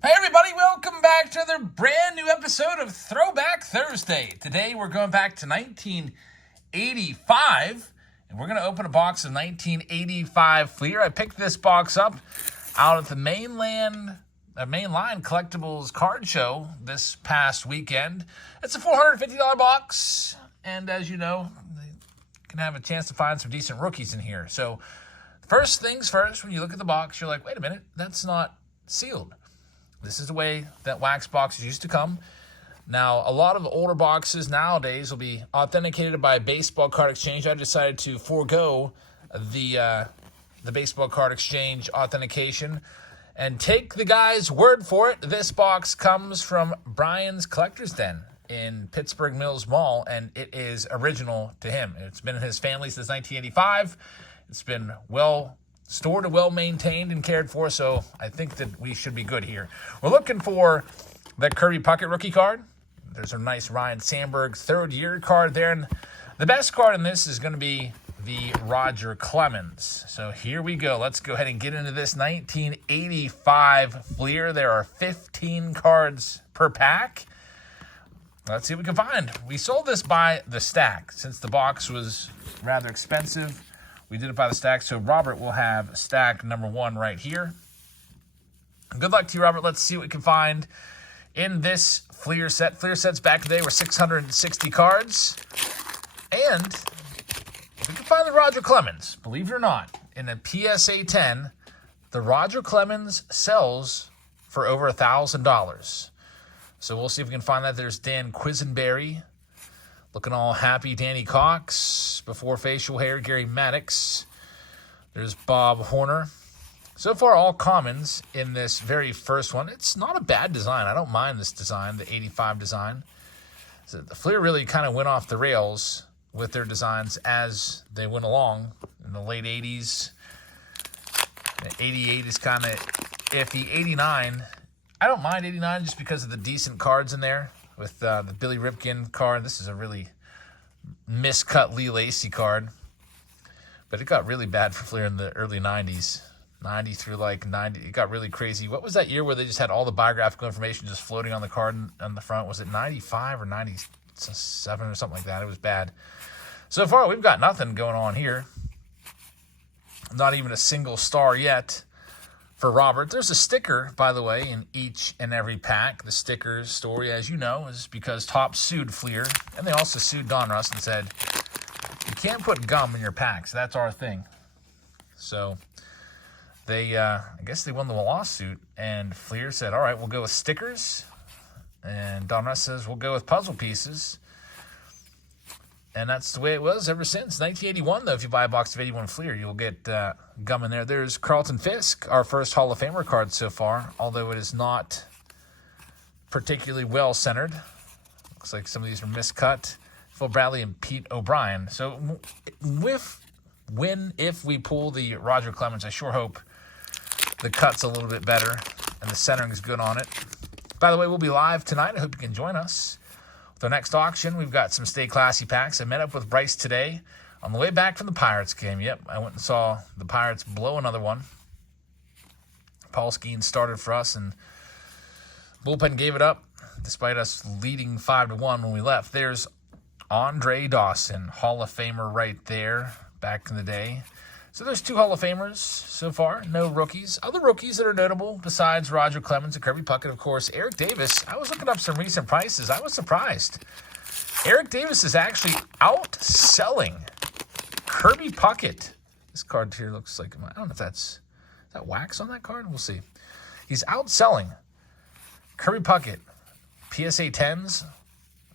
Hey everybody, welcome back to another brand new episode of Throwback Thursday. Today we're going back to 1985, and we're going to open a box of 1985 Fleer. I picked this box up out at the Mainline Collectibles Card Show this past weekend. It's a $450 box, and as you know, you can have a chance to find some decent rookies in here. So first things first, when you look at the box, you're like, wait a minute, that's not sealed. This is the way that wax boxes used to come. Now, a lot of the older boxes nowadays will be authenticated by a baseball card exchange. I decided to forego the baseball card exchange authentication and take the guy's word for it. This box comes from Brian's Collector's Den in Pittsburgh Mills Mall, and it is original to him. It's been in his family since 1985. It's been well stored and well maintained and cared for, so I think that we should be good here. We're looking for that Kirby Puckett rookie card. There's a nice Ryan Sandberg third year card there, and the best card in this is going to be the Roger Clemens. So here we go. Let's go ahead and get into this 1985 Fleer. There are 15 cards per pack. Let's see what we can find. We sold this by the stack since the box was rather expensive. We did it by the stack, so Robert will have stack number 1 right here. Good luck to you, Robert. Let's see what we can find in this Fleer set. Fleer sets back today were 660 cards. And we can find the Roger Clemens. Believe it or not, in a PSA 10, the Roger Clemens sells for over $1,000. So we'll see if we can find that. There's Dan Quisenberry. Looking all happy, Danny Cox. Before facial hair, Gary Maddox. There's Bob Horner. So far, all commons in this very first one. It's not a bad design. I don't mind this design, the 85 design. So the Fleer really kind of went off the rails with their designs as they went along in the late 80s. 88 is kind of iffy. 89, I don't mind 89 just because of the decent cards in there. With the Billy Ripken card. This is a really miscut Lee Lacy card. But it got really bad for Fleer in the early 90s. 90 through like 90. It got really crazy. What was that year where they just had all the biographical information just floating on the card on the front? Was it 95 or 97 or something like that? It was bad. So far, we've got nothing going on here. Not even a single star yet for Robert. There's a sticker, by the way, in each and every pack. The sticker's story, as you know, is because Topps sued Fleer, and they also sued Donruss and said, you can't put gum in your packs. That's our thing. So they, I guess they won the lawsuit, and Fleer said, all right, we'll go with stickers. And Donruss says, we'll go with puzzle pieces. And that's the way it was ever since. 1981, though, if you buy a box of 81 Fleer, you'll get gum in there. There's Carlton Fisk, our first Hall of Famer card so far, although it is not particularly well-centered. Looks like some of these are miscut. Phil Bradley and Pete O'Brien. So if we pull the Roger Clemens, I sure hope the cut's a little bit better and the centering is good on it. By the way, we'll be live tonight. I hope you can join us. The next auction, we've got some Stay Classy packs. I met up with Bryce today on the way back from the Pirates game. Yep, I went and saw the Pirates blow another one. Paul Skeen started for us, and bullpen gave it up, despite us leading 5-1 when we left. There's Andre Dawson, Hall of Famer right there, back in the day. So there's 2 Hall of Famers so far, no rookies. Other rookies that are notable besides Roger Clemens and Kirby Puckett, of course, Eric Davis. I was looking up some recent prices. I was surprised. Eric Davis is actually outselling Kirby Puckett. This card here looks like, I don't know if is that wax on that card? We'll see. He's outselling Kirby Puckett. PSA 10s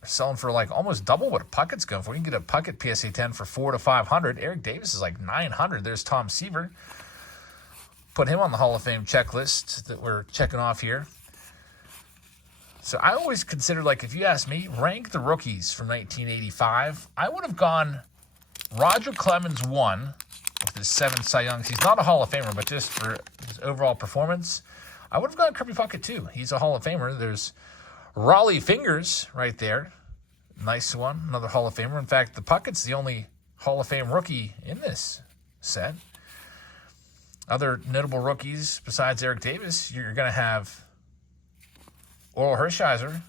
are selling for like almost double what Puckett's going for. You can get a Puckett PSA 10 for $400 to $500. Eric Davis is like $900. There's Tom Seaver. Put him on the Hall of Fame checklist that we're checking off here. So I always consider, like, if you ask me, rank the rookies from 1985. I would have gone Roger Clemens 1 with his 7 Cy Youngs. He's not a Hall of Famer, but just for his overall performance, I would have gone Kirby Puckett 2. He's a Hall of Famer. There's Raleigh Fingers right there. Nice one. Another Hall of Famer. In fact, the Puckett's the only Hall of Fame rookie in this set. Other notable rookies besides Eric Davis, you're going to have Oral Hershiser,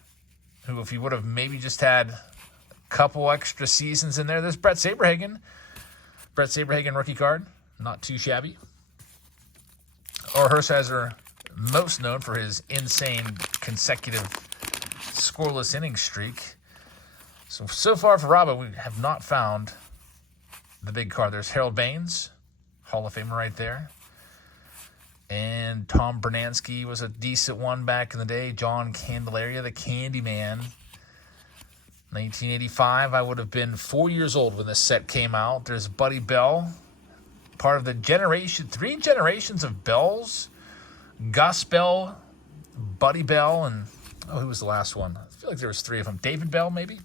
who if he would have maybe just had a couple extra seasons in there. There's Brett Saberhagen. Brett Saberhagen rookie card. Not too shabby. Oral Hershiser, most known for his insane consecutive scoreless inning streak. So far for Robbo, we have not found the big card. There's Harold Baines, Hall of Famer right there. And Tom Bernansky was a decent one back in the day. John Candelaria, the Candyman. 1985, I would have been 4 years old when this set came out. There's Buddy Bell, part of the three generations of Bells. Gus Bell, Buddy Bell, and, who was the last one? I feel like there was three of them. David Bell, maybe?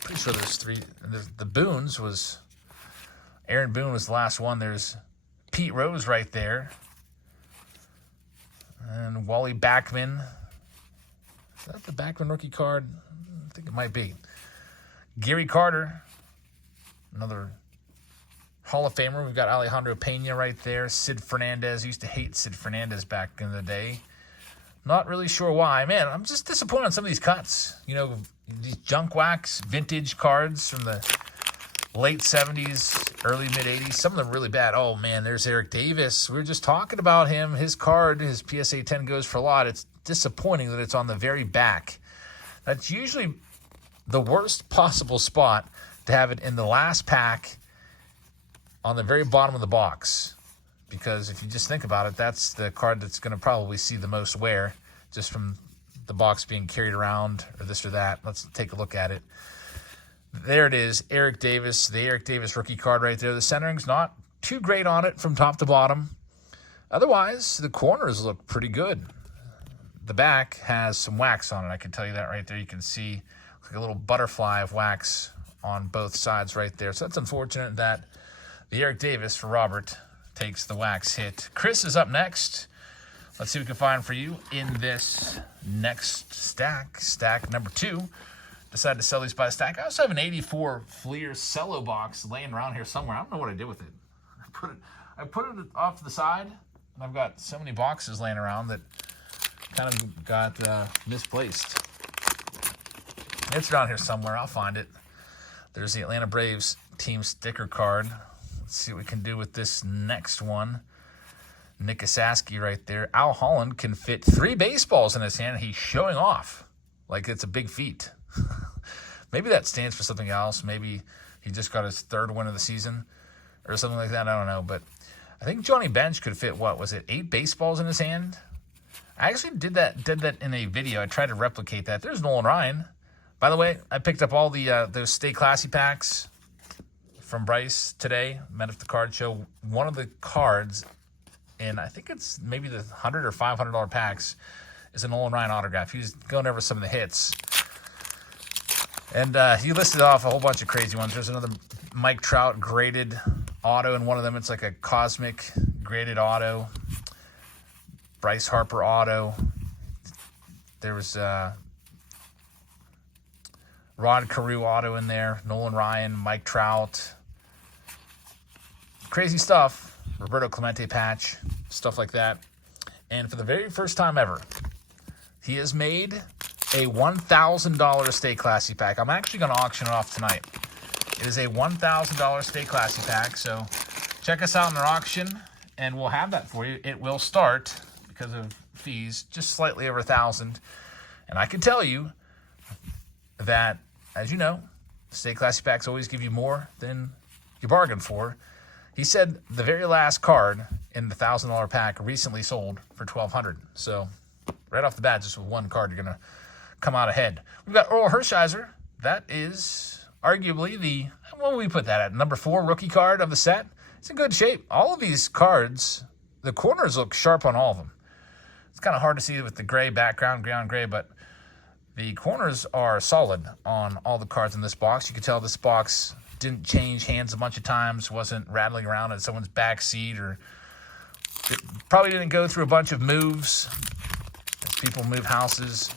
Pretty sure there's three. The Boones was... Aaron Boone was the last one. There's Pete Rose right there. And Wally Backman. Is that the Backman rookie card? I think it might be. Gary Carter. Another Hall of Famer. We've got Alejandro Pena right there. Sid Fernandez. Used to hate Sid Fernandez back in the day. Not really sure why. Man, I'm just disappointed on some of these cuts. You know, these junk wax vintage cards from the late 70s, early mid-80s. Some of them really bad. Oh, man, there's Eric Davis. We were just talking about him. His card, his PSA 10 goes for a lot. It's disappointing that it's on the very back. That's usually the worst possible spot to have it in the last pack on the very bottom of the box. Because if you just think about it, that's the card that's going to probably see the most wear just from the box being carried around or this or that. Let's take a look at it. There it is, Eric Davis, the Eric Davis rookie card right there. The centering's not too great on it from top to bottom. Otherwise, the corners look pretty good. The back has some wax on it. I can tell you that right there. You can see like a little butterfly of wax on both sides right there. So that's unfortunate that the Eric Davis for Robert takes the wax hit. Chris is up next. Let's see what we can find for you in this next stack. Stack number 2. Decided to sell these by the stack. I also have an 84 Fleer Cello box laying around here somewhere. I don't know what I did with it. I put it off to the side, and I've got so many boxes laying around that kind of got misplaced. It's around here somewhere. I'll find it. There's the Atlanta Braves team sticker card. Let's see what we can do with this next one. Nick Asaski right there. Al Holland can fit 3 baseballs in his hand. He's showing off like it's a big feat. Maybe that stands for something else. Maybe he just got his 3rd win of the season or something like that. I don't know. But I think Johnny Bench could fit, what was it, 8 baseballs in his hand? I actually did that in a video. I tried to replicate that. There's Nolan Ryan. By the way, I picked up all the those Stay Classy packs from Bryce today. Met at the card show. One of the cards, and I think it's maybe the $100 or $500 packs, is a Nolan Ryan autograph. He's going over some of the hits. And he listed off a whole bunch of crazy ones. There's another Mike Trout graded auto, and one of them, it's like a cosmic graded auto. Bryce Harper auto. There was Rod Carew auto in there. Nolan Ryan, Mike Trout. Crazy stuff. Roberto Clemente patch. Stuff like that. And for the very first time ever, he has made a $1,000 Stay Classy pack. I'm actually going to auction it off tonight. It is a $1,000 Stay Classy pack, so check us out in our auction, and we'll have that for you. It will start, because of fees, just slightly over $1,000. And I can tell you that, as you know, Stay Classy packs always give you more than you bargained for. He said the very last card in the $1,000 pack recently sold for $1,200. So right off the bat, just with one card, you're going to come out ahead. We've got Oral Hershiser. That is arguably the, what would we put that at? Number 4 rookie card of the set. It's in good shape. All of these cards, the corners look sharp on all of them. It's kind of hard to see with the gray background, gray on gray, but the corners are solid on all the cards in this box. You can tell this box didn't change hands a bunch of times, wasn't rattling around in someone's back seat, or it probably didn't go through a bunch of moves as people move houses.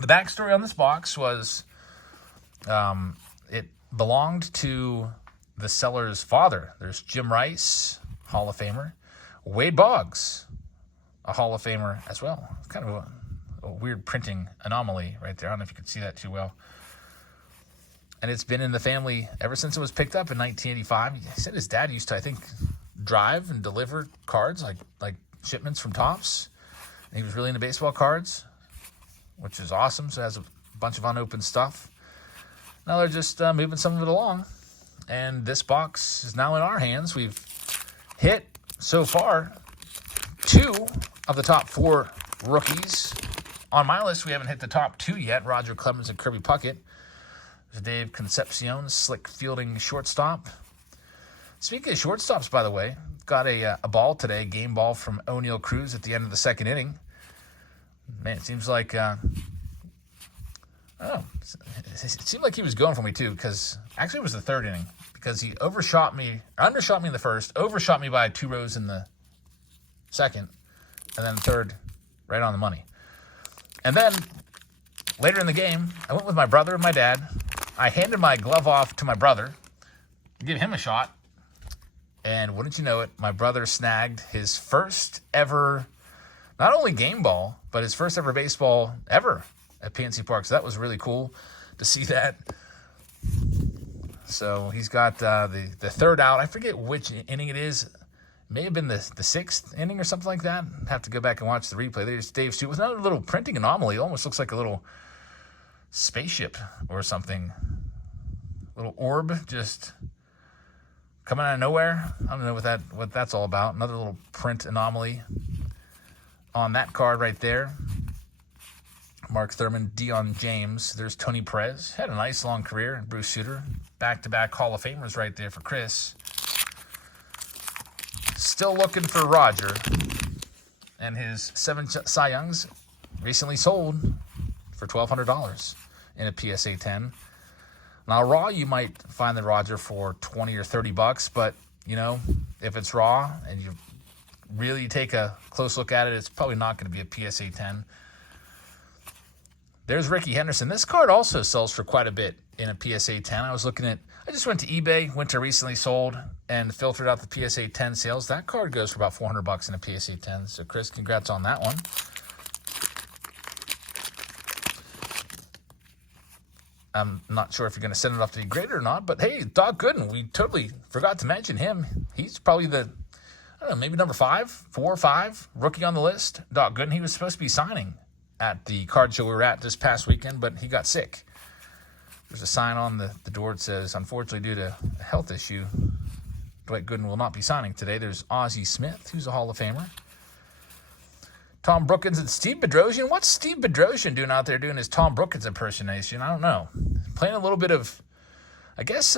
The backstory on this box was it belonged to the seller's father. There's Jim Rice, Hall of Famer, Wade Boggs, a Hall of Famer as well. It's kind of a weird printing anomaly right there. I don't know if you can see that too well. And it's been in the family ever since it was picked up in 1985. He said his dad used to, I think, drive and deliver cards, like shipments from Topps. And he was really into baseball cards, which is awesome. So it has a bunch of unopened stuff. Now they're just moving some of it along. And this box is now in our hands. We've hit, so far, 2 of the top 4 rookies. On my list, we haven't hit the top 2 yet, Roger Clemens and Kirby Puckett. There's Dave Concepcion, slick fielding shortstop. Speaking of shortstops, by the way, got a ball today, game ball from O'Neill Cruz at the end of the 2nd inning. Man, it seems like, it seemed like he was going for me too, because actually it was the 3rd inning, because he undershot me in the 1st, overshot me by 2 rows in the 2nd, and then 3rd, right on the money. And then later in the game, I went with my brother and my dad. I handed my glove off to my brother, give him a shot, and wouldn't you know it, my brother snagged his first ever, not only game ball, but his first ever baseball ever at PNC Park. So that was really cool to see that. So he's got the 3rd out. I forget which inning it is. It may have been the 6th inning or something like that. Have to go back and watch the replay. There's Dave Stewart with another little printing anomaly. It almost looks like a little spaceship or something. Little orb just coming out of nowhere. I don't know what that's all about. Another little print anomaly on that card right there. Mark Thurman, Dion James. There's Tony Perez. Had a nice long career. Bruce Sutter. Back-to-back Hall of Famers right there for Chris. Still looking for Roger. And his 7 Cy Youngs recently sold for $1,200 in a PSA 10. Now, raw, you might find the Roger for $20 or $30, but, you know, if it's raw and you really take a close look at it, it's probably not going to be a PSA 10. There's Ricky Henderson. This card also sells for quite a bit in a PSA 10. I just went to eBay, went to recently sold, and filtered out the PSA 10 sales. That card goes for about $400 in a PSA 10. So, Chris, congrats on that one. I'm not sure if you're going to send it off to be graded or not, but hey, Doc Gooden, we totally forgot to mention him. He's probably the, I don't know, maybe number 4 or 5 rookie on the list. Doc Gooden, he was supposed to be signing at the card show we were at this past weekend, but he got sick. There's a sign on the door that says, unfortunately, due to a health issue, Dwight Gooden will not be signing today. There's Ozzie Smith, who's a Hall of Famer. Tom Brookins and Steve Bedrosian. What's Steve Bedrosian doing out there doing his Tom Brookins impersonation? I don't know. Playing a little bit of, I guess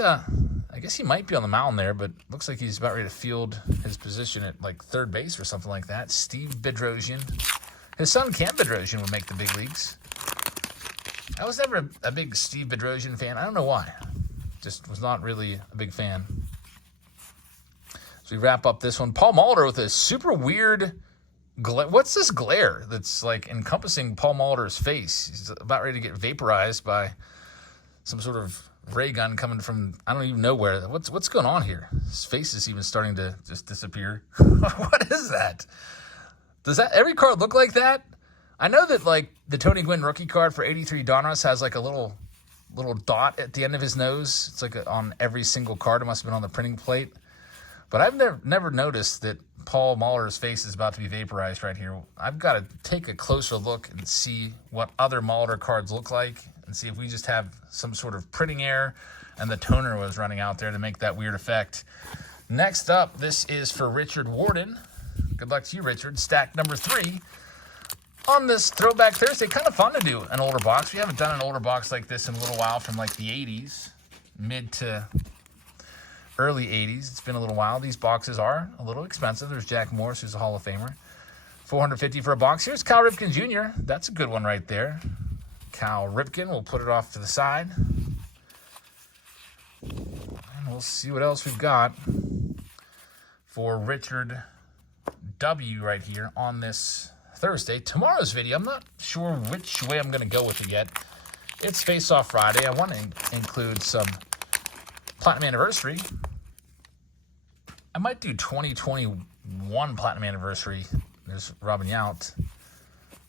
he might be on the mound there, but looks like he's about ready to field his position at like 3rd base or something like that. Steve Bedrosian. His son Cam Bedrosian would make the big leagues. I was never a big Steve Bedrosian fan. I don't know why. Just was not really a big fan. So we wrap up this one. Paul Molitor with a super weird what's this glare that's like encompassing Paul Molitor's face? He's about ready to get vaporized by some sort of ray gun coming from, I don't even know where. What's going on here? His face is even starting to just disappear. What is that? Does that every card look like that? I know that like the Tony Gwynn rookie card for 83 Donruss has like a little dot at the end of his nose. It's like on every single card. It must have been on the printing plate. But I've never noticed that Paul Molitor's face is about to be vaporized right here. I've got to take a closer look and see what other Molitor cards look like and see if we just have some sort of printing error and the toner was running out there to make that weird effect. Next up, this is for Richard Warden. Good luck to you, Richard. Stack number 3 on this Throwback Thursday. Kind of fun to do an older box. We haven't done an older box like this in a little while, from like the 80s, mid to early 80s. It's been a little while. These boxes are a little expensive. There's Jack Morris, who's a Hall of Famer. $450 for a box. Here's Cal Ripken Jr. That's a good one right there. Cal Ripken. We'll put it off to the side. And we'll see what else we've got for Richard W. right here on this Thursday. Tomorrow's video, I'm not sure which way I'm going to go with it yet. It's Face Off Friday. I want to include some Platinum Anniversary. I might do 2021 Platinum Anniversary There's Robin Yount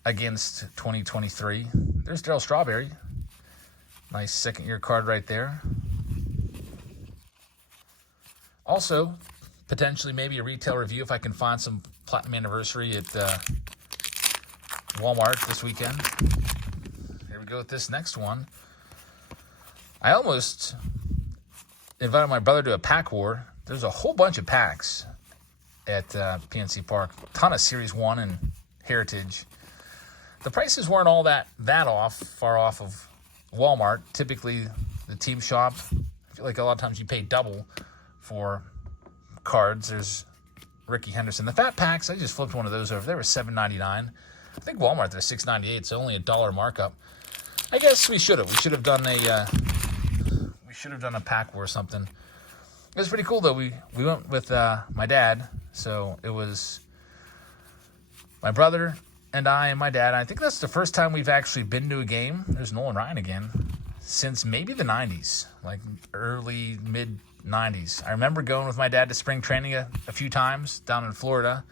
against 2023. There's Darryl Strawberry. Nice second-year card right there. Also, potentially maybe a retail review if I can find some Platinum Anniversary at Walmart this weekend. Here we go with this next one. I almost invited my brother to a pack war. There's a whole bunch of packs at PNC Park. A ton of Series 1 and Heritage. The prices weren't all that far off of Walmart. Typically, the team shop, I feel like a lot of times you pay double for cards. There's Ricky Henderson. The fat packs, I just flipped one of those over. They were $7.99. I think Walmart, they're $6.98, so only $1 markup. I guess we should have. We should have done a pack war or something. It was pretty cool, though. We went with my dad, so it was my brother and I and my dad. I think that's the first time we've actually been to a game. There's Nolan Ryan again. Since maybe the 90s, like early, mid-90s. I remember going with my dad to spring training a few times down in Florida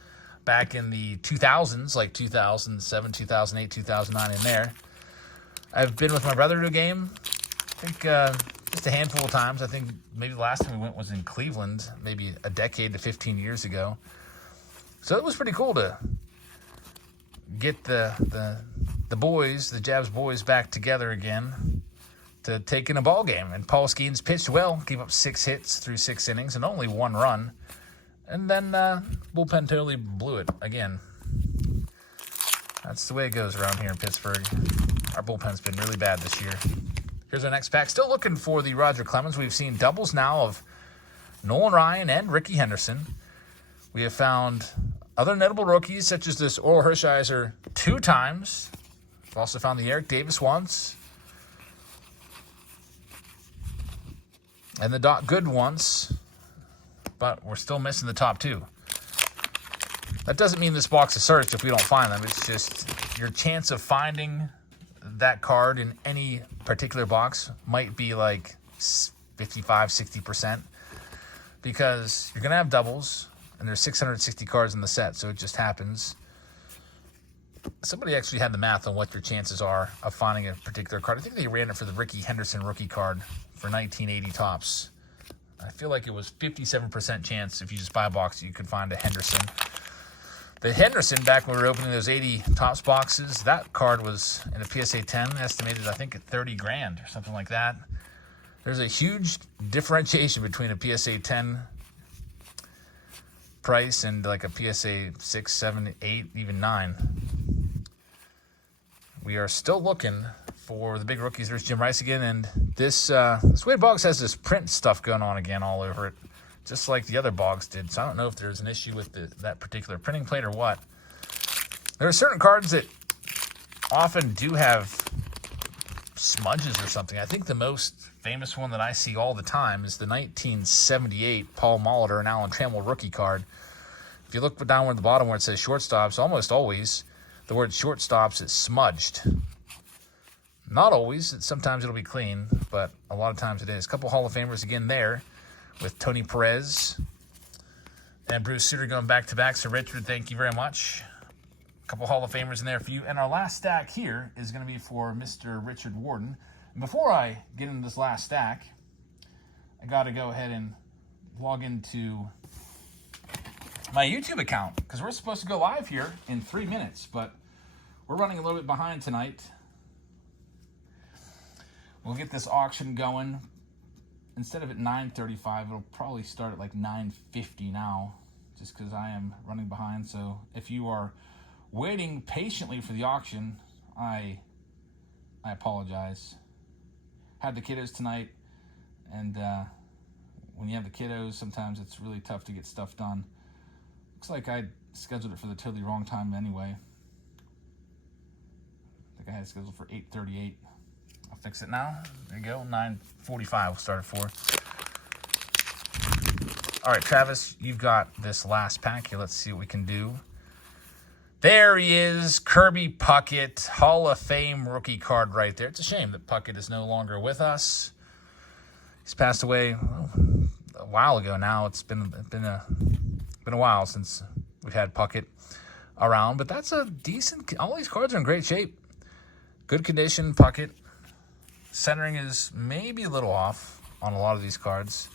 back in the 2000s, like 2007, 2008, 2009 in there. I've been with my brother to a game, I think just a handful of times. I think maybe the last time we went was in Cleveland, maybe a decade to 15 years ago. So it was pretty cool to get the boys, the Jabs boys, back together again to take in a ball game. And Paul Skeens pitched well, gave up 6 hits through 6 innings and only 1 run. And then bullpen totally blew it again. That's the way it goes around here in Pittsburgh. Our bullpen's been really bad this year. Here's our next pack. Still looking for the Roger Clemens. We've seen doubles now of Nolan Ryan and Ricky Henderson. We have found other notable rookies, such as this Oral Hershiser 2 times. We've also found the Eric Davis once. And the Doc Good once. But we're still missing the top 2. That doesn't mean this box is searched if we don't find them. It's just your chance of finding that card in any particular box might be like 55, 60%. Because you're going to have doubles, and there's 660 cards in the set, so it just happens. Somebody actually had the math on what your chances are of finding a particular card. I think they ran it for the Ricky Henderson rookie card for 1980 tops. I feel like it was 57% chance if you just buy a box you could find a Henderson. The Henderson, back when we were opening those 80 tops boxes, that card was in a PSA 10, estimated I think at 30 grand or something like that. There's a huge differentiation between a PSA 10 price and like a PSA 6, 7, 8, even 9. We are still looking for the big rookies. There's Jim Rice again, and this weighted box has this print stuff going on again all over it, just like the other box did. So I don't know if there's an issue with that particular printing plate or what. There are certain cards that often do have smudges or something. I think the most famous one that I see all the time is the 1978 Paul Molitor and Alan Trammell rookie card. If you look down at the bottom where it says shortstops, almost always the word shortstops is smudged. Not always. Sometimes it'll be clean, but a lot of times it is. A couple Hall of Famers again there with Tony Perez and Bruce Sutter going back-to-back. So, Richard, thank you very much. A couple Hall of Famers in there for you. And our last stack here is going to be for Mr. Richard Warden. And before I get into this last stack, I got to go ahead and log into my YouTube account because we're supposed to go live here in 3 minutes, but we're running a little bit behind tonight. We'll get this auction going. Instead of at 9:35, it'll probably start at like 9:50 now, just because I am running behind. So if you are waiting patiently for the auction, I apologize. Had the kiddos tonight, and when you have the kiddos, sometimes it's really tough to get stuff done. Looks like I scheduled it for the totally wrong time anyway. I think I had it scheduled for 8:38. I'll fix it now. There you go. 9:45. We'll start at 4. All right, Travis, you've got this last pack here. Let's see what we can do. There he is, Kirby Puckett, Hall of Fame rookie card right there. It's a shame that Puckett is no longer with us. He's passed away a while ago now. It's been a while since we've had Puckett. around, but that's a decent, all these cards are in great shape. Good condition, Puckett. Centering is maybe a little off on a lot of these cards.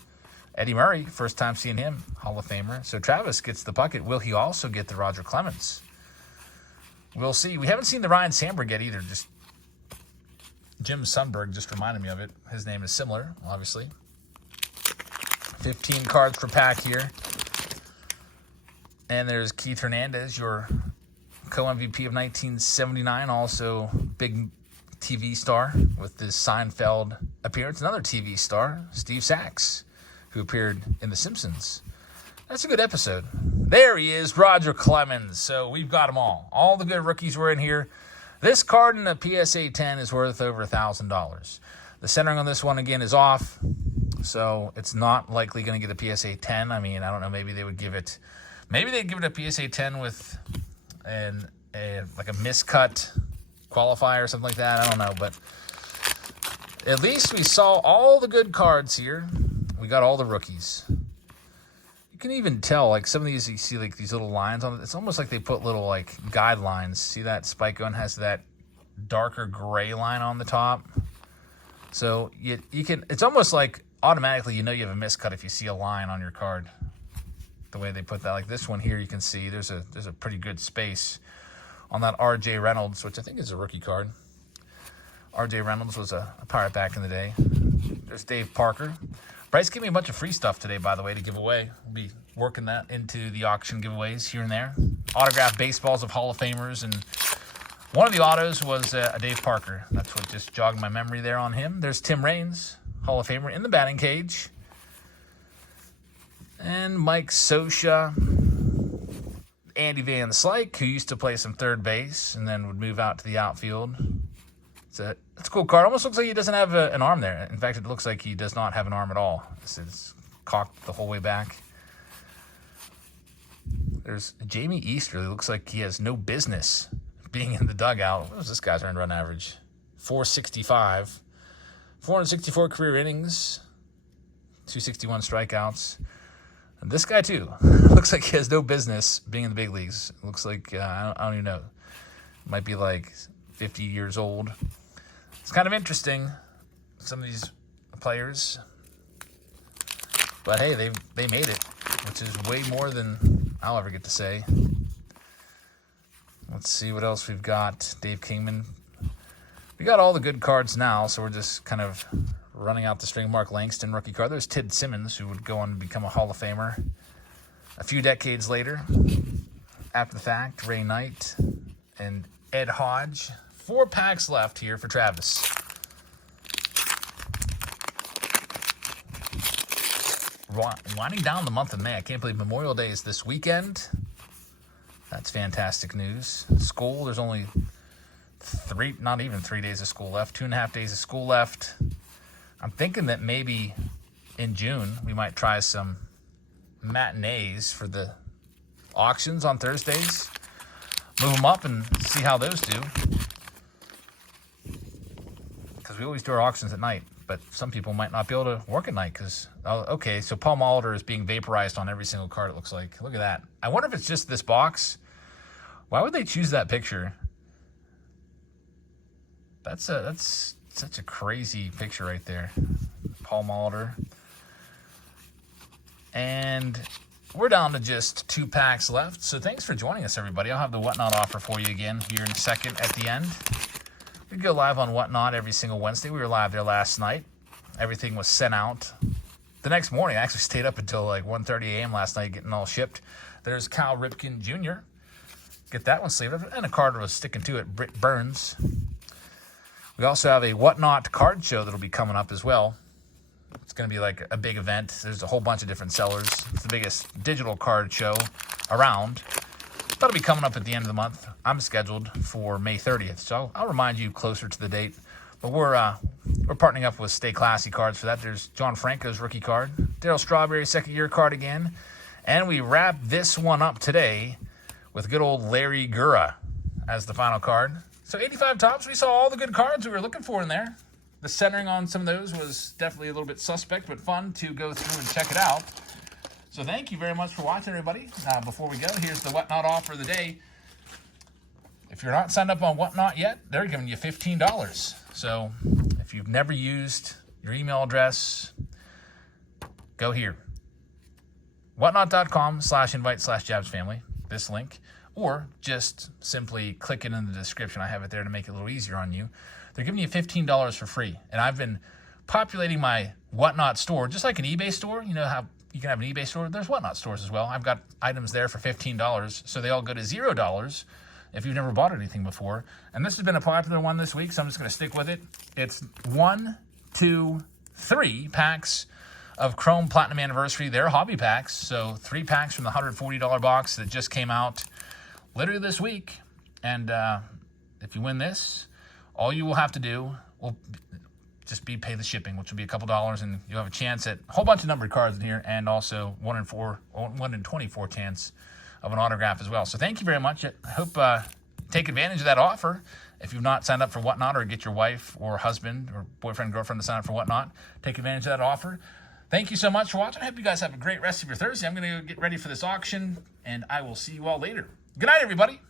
Eddie Murray, first time seeing him, Hall of Famer. So Travis gets the Puckett. Will he also get the Roger Clemens? We'll see. We haven't seen the Ryan Sandberg yet either. Just Jim Sundberg just reminded me of it. His name is similar, obviously. 15 cards per pack here. And there's Keith Hernandez, your co-MVP of 1979, also big TV star with his Seinfeld appearance. Another TV star, Steve Sachs, who appeared in The Simpsons. That's a good episode. There he is, Roger Clemens. So we've got them all. All the good rookies were in here. This card in a PSA 10 is worth over $1,000. The centering on this one, again, is off. So it's not likely going to get a PSA 10. I mean, I don't know. Maybe they would give it... Maybe they'd give it a PSA 10 with like a miscut qualifier or something like that. I don't know. But at least we saw all the good cards here. We got all the rookies. You can even tell, like, some of these, you see, like, these little lines on it. It's almost like they put little, like, guidelines. See that Spike Gun has that darker gray line on the top? So you can, it's almost like automatically you know you have a miscut if you see a line on your card. The way they put that, like this one here, you can see there's a pretty good space on that R.J. Reynolds, which I think is a rookie card. R.J. Reynolds was a Pirate back in the day. There's Dave Parker. Bryce gave me a bunch of free stuff today, by the way, to give away. We'll be working that into the auction giveaways here and there. Autographed baseballs of Hall of Famers, and one of the autos was a Dave Parker. That's what just jogged my memory there on him. There's Tim Raines, Hall of Famer, in the batting cage. And Mike Scioscia, Andy Van Slyke, who used to play some third base and then would move out to the outfield. It's a cool card. Almost looks like he doesn't have an arm there. In fact, it looks like he does not have an arm at all. It's cocked the whole way back. There's Jamie Easter. It looks like he has no business being in the dugout. What was this guy's earned run average? 465. 464 career innings. 261 strikeouts. And this guy, too, looks like he has no business being in the big leagues. It looks like, I don't even know, might be like 50 years old. It's kind of interesting, some of these players. But, hey, they made it, which is way more than I'll ever get to say. Let's see what else we've got. Dave Kingman. We got all the good cards now, so we're just kind of running out the string. Mark Langston, rookie card. There's Tid Simmons, who would go on to become a Hall of Famer a few decades later. After the fact, Ray Knight and Ed Hodge. 4 packs left here for Travis. Winding down the month of May. I can't believe Memorial Day is this weekend. That's fantastic news. School, there's only not even 3 days of school left. 2.5 days of school left. I'm thinking that maybe in June we might try some matinees for the auctions on Thursdays. Move them up and see how those do. Because we always do our auctions at night, but some people might not be able to work at night because, okay, so Paul Molitor is being vaporized on every single card, it looks like. Look at that. I wonder if it's just this box. Why would they choose that picture? That's such a crazy picture right there. Paul Molitor. And we're down to just 2 packs left. So thanks for joining us, everybody. I'll have the Whatnot offer for you again here in a second at the end. We go live on Whatnot every single Wednesday. We were live there last night. Everything was sent out. The next morning, I actually stayed up until like 1:30 a.m. last night getting all shipped. There's Cal Ripken Jr. Get that one sleeved up. And a card was sticking to it, Britt Burns. We also have a Whatnot card show that'll be coming up as well. It's going to be like a big event. There's a whole bunch of different sellers. It's the biggest digital card show around. That'll be coming up at the end of the month. I'm scheduled for May 30th, so I'll remind you closer to the date. But we're partnering up with Stay Classy Cards for that. There's John Franco's rookie card, Darryl Strawberry's second-year card again, and we wrap this one up today with good old Larry Gura as the final card. So 85 tops, we saw all the good cards we were looking for in there. The centering on some of those was definitely a little bit suspect, but fun to go through and check it out. So thank you very much for watching, everybody. Before we go, here's the Whatnot offer of the day. if you're not signed up on Whatnot yet, they're giving you $15. So if you've never used your email address, go here. Whatnot.com/invite/JabsFamily, this link, or just simply click it in the description. I have it there to make it a little easier on you. They're giving you $15 for free. And I've been populating my Whatnot store, just like an eBay store. You know how you can have an eBay store? There's Whatnot stores as well. I've got items there for $15, so they all go to $0 if you've never bought anything before. And this has been a popular one this week, so I'm just going to stick with it. It's 1, 2, 3 packs of Chrome Platinum Anniversary. They're hobby packs, so 3 packs from the $140 box that just came out literally this week. And if you win this, all you will have to do will just be pay the shipping, which will be a couple dollars, and you'll have a chance at a whole bunch of numbered cards in here, and also 1 in 24 chance of an autograph as well. So thank you very much. I hope you take advantage of that offer. If you've not signed up for Whatnot, or get your wife or husband or boyfriend, girlfriend to sign up for Whatnot, take advantage of that offer. Thank you so much for watching. I hope you guys have a great rest of your Thursday. I'm going to get ready for this auction, and I will see you all later. Good night, everybody.